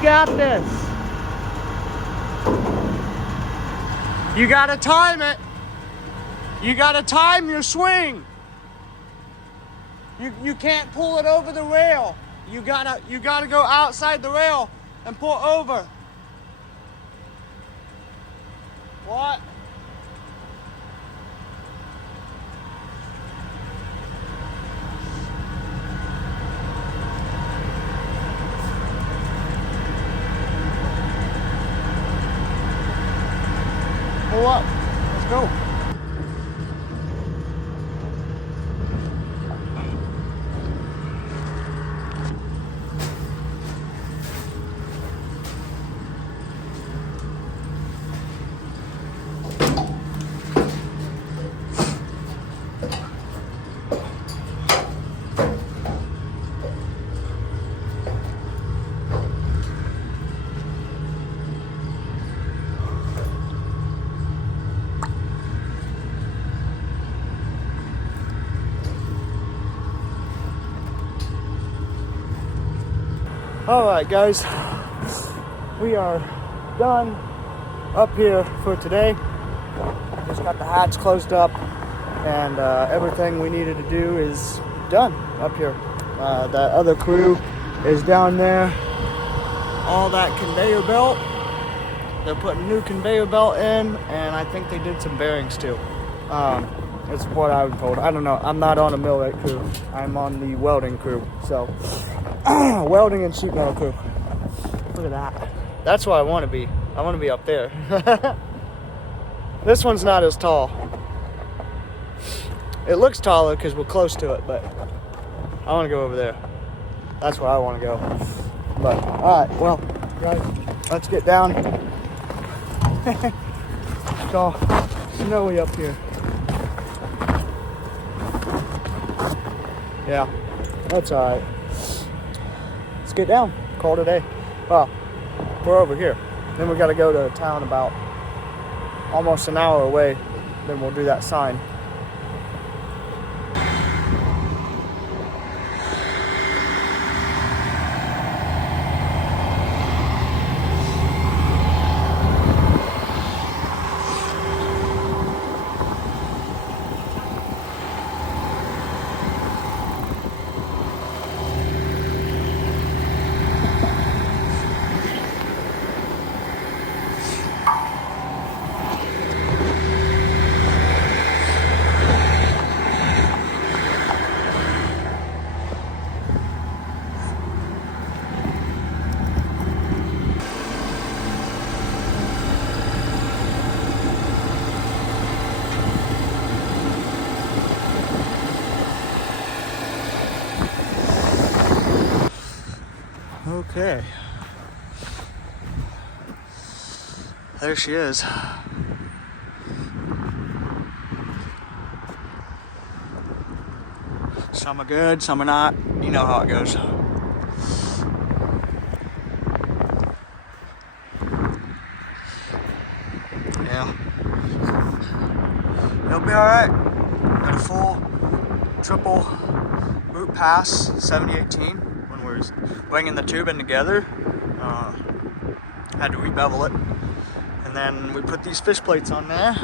You got this. You gotta time it. You gotta time your swing. You can't pull it over the rail. You gotta go outside the rail and pull over. What? Pull up. Let's go. All right, guys, we are done up here for today. Just got the hatch closed up, and everything we needed to do is done up here. That other crew is down there. All that conveyor belt, they're putting new conveyor belt in, and I think they did some bearings too. It's what I was told. I don't know. I'm not on a millwright crew. I'm on the welding crew. So. Welding and sheet metal crew. Look at that. That's where I want to be. I want to be up there. This one's not as tall. It looks taller because we're close to it, but I want to go over there. That's where I want to go. But, alright, well, guys, let's get down. It's all snowy up here. Yeah, that's alright. Let's get down. Call it a day. Well, we're over here. Then we got to go to a town about almost an hour away. Then we'll do that sign. Okay. There she is. Some are good, some are not. You know how it goes. Yeah. It'll be alright. Got a full triple boot pass 7018 when we're winging the tubing together. Had to rebevel it. And then we put these fish plates on there.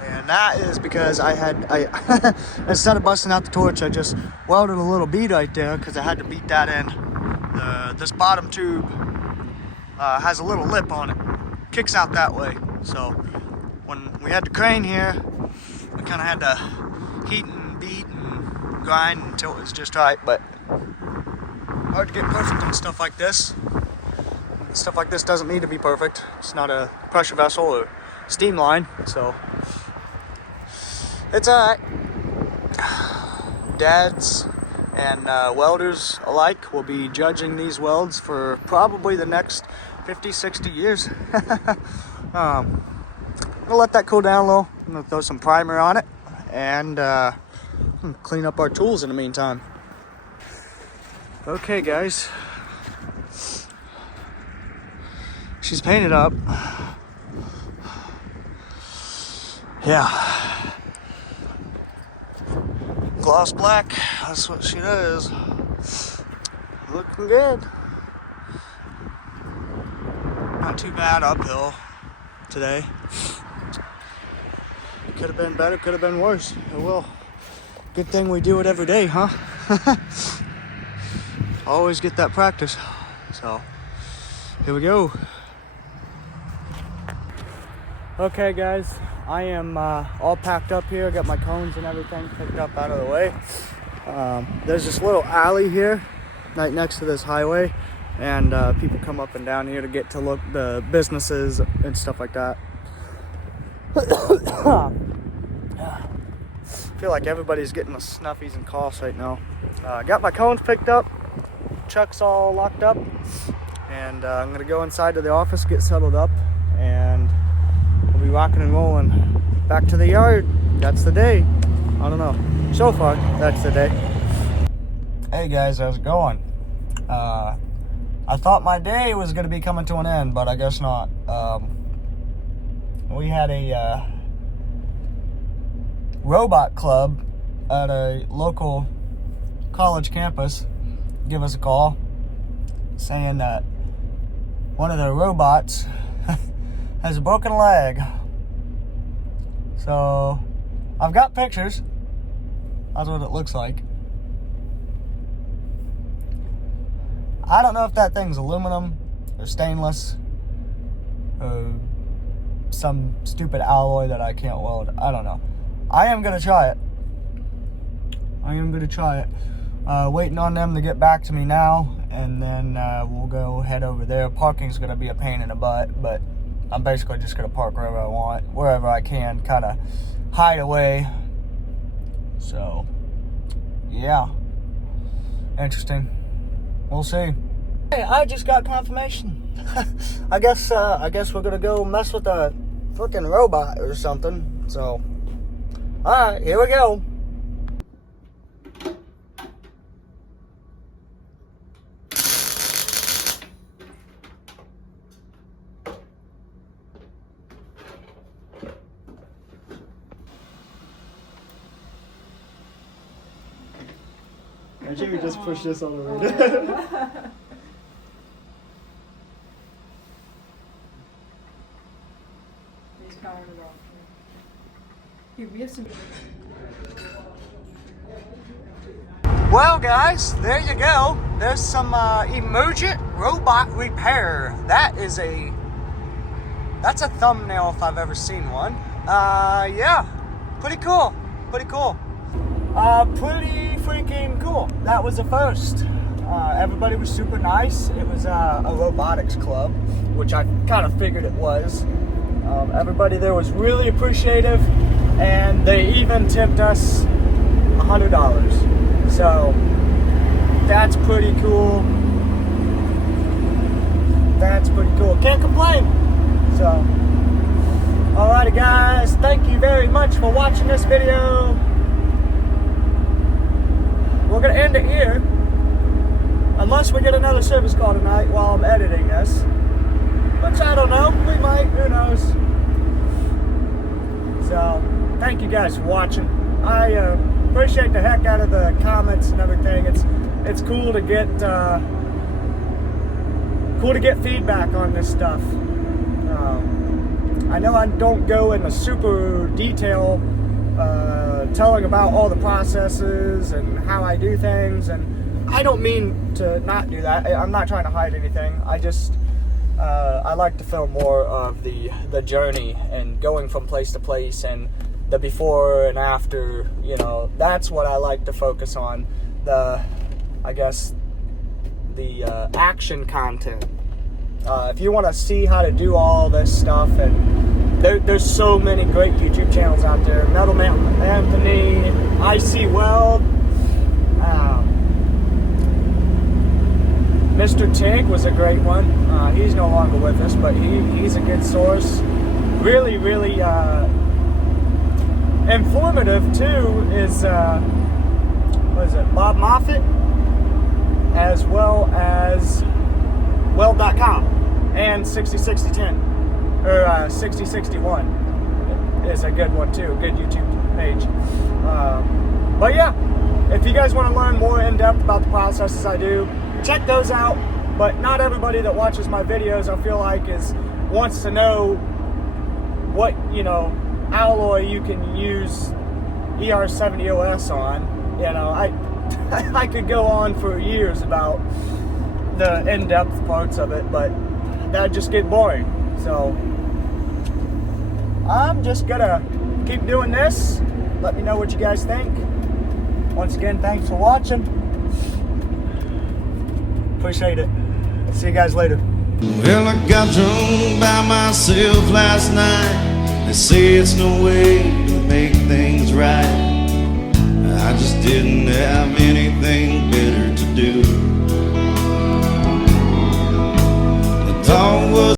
And that is because I instead of busting out the torch, I just welded a little bead right there because I had to beat that in. This bottom tube has a little lip on it. Kicks out that way. So when we had the crane here, we kind of had to heat and beat and grind until it was just right. But hard to get perfect on stuff like this. Stuff like this doesn't need to be perfect. It's not a pressure vessel or steam line, so it's alright. Dads and welders alike will be judging these welds for probably the next 50, 60 years. I'm gonna let that cool down a little. I'm gonna throw some primer on it and clean up our tools in the meantime. Okay, guys. She's painted up. Yeah. Gloss black, that's what she does. Looking good. not too bad uphill today. Could have been better, could have been worse. Oh well. Good thing we do it every day, huh? Always get that practice. So, here we go. Okay guys, I am all packed up here. Got my cones and everything picked up out of the way. There's this little alley here right next to this highway, and people come up and down here to get to look the businesses and stuff like that. I feel like everybody's getting the snuffies and coughs right now. Got my cones picked up, truck's all locked up, and I'm gonna go inside to the office, get settled up, and we'll be rocking and rolling back to the yard. That's the day. I don't know. So far, that's the day. Hey guys, how's it going? I thought my day was gonna be coming to an end, but I guess not. We had a robot club at a local college campus give us a call saying that one of their robots has a broken leg. So I've got pictures. That's what it looks like. I don't know if that thing's aluminum or stainless or some stupid alloy that I can't weld. I don't know. I am gonna try it. Waiting on them to get back to me now, and then we'll go head over there. Parking's gonna be a pain in the butt, but I'm basically just gonna park wherever I want, wherever I can, kind of hide away. So, yeah, interesting. We'll see. Hey, I just got confirmation. I guess we're gonna go mess with a freaking robot or something. So, all right, here we go. I think we just push this on the road. Here, we have some. Well, guys, there you go. There's some emergent robot repair. That's a thumbnail if I've ever seen one. Yeah, pretty cool. Pretty freaking cool. That was the first. Everybody was super nice. It was a robotics club, which I kind of figured it was. Everybody there was really appreciative, and they even tipped us $100. So that's pretty cool. Can't complain. So, alrighty guys, thank you very much for watching this video. We're gonna end it here, unless we get another service call tonight while I'm editing this, which I don't know, we might, who knows. So, thank you guys for watching. I appreciate the heck out of the comments and everything. It's cool to get feedback on this stuff. I know I don't go into super detail telling about all the processes and how I do things, and I don't mean to not do that. I'm not trying to hide anything. I just I like to film more of the journey and going from place to place, and the before and after. You know, that's what I like to focus on. The action content. If you want to see how to do all this stuff, and there's so many great YouTube channels out there. Metal Mountain Anthony, IC Weld, Mr. Tig was a great one. He's no longer with us, but he's a good source. Really informative too is Bob Moffat, as well as Weld.com and 606010 or 6061 is a good one too. Good YouTube page. But yeah, if you guys want to learn more in depth about the processes I do, check those out. But not everybody that watches my videos, I feel like, is wants to know what, alloy you can use ER70OS on, I could go on for years about the in-depth parts of it, but that'd just get boring. So I'm just gonna keep doing this. Let me know what you guys think. Once again, thanks for watching. Appreciate it. See you guys later. Well, I got drunk by myself last night. They say it's no way to